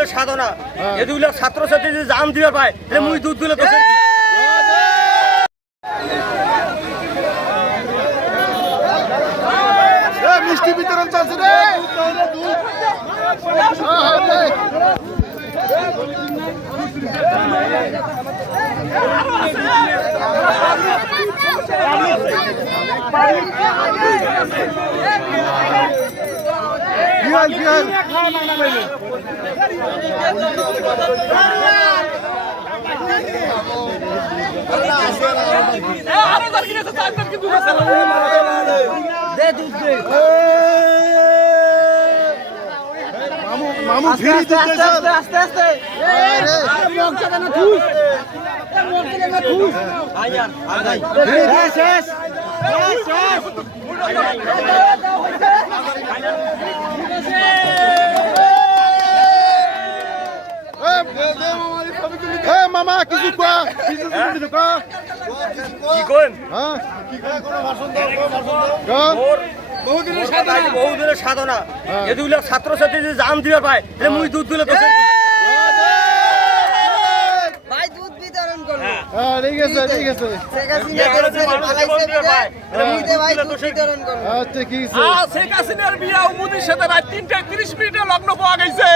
বহুদিনের সাধনা এগুলো ছাত্রছাত্রী যদি জাম দিবে পায় তাহলে মুই দুধ দিলে তো মিষ্টি বিতরণ চলছে রে মামু ফিরি দিতে আস্তে আস্তে শেষ মামা কিছু কোয়া কিছু কোয়া কি কোন হ্যাঁ বহুদিনের সাধনা এগুলো ছাত্রছাত্রী যদি জাম দিবে পায় তাহলে মুই দুধ দিলে তো ভাই দুধ বিতরণ করব হ্যাঁ ঠিক আছে ঠিক আছে বিতরণ করব আচ্ছা কি আছে শেখ হাসিনার বিয়া মোদির সাথে রাত 3টা 30 মিনিটে লগ্ন পাওয়া গেছে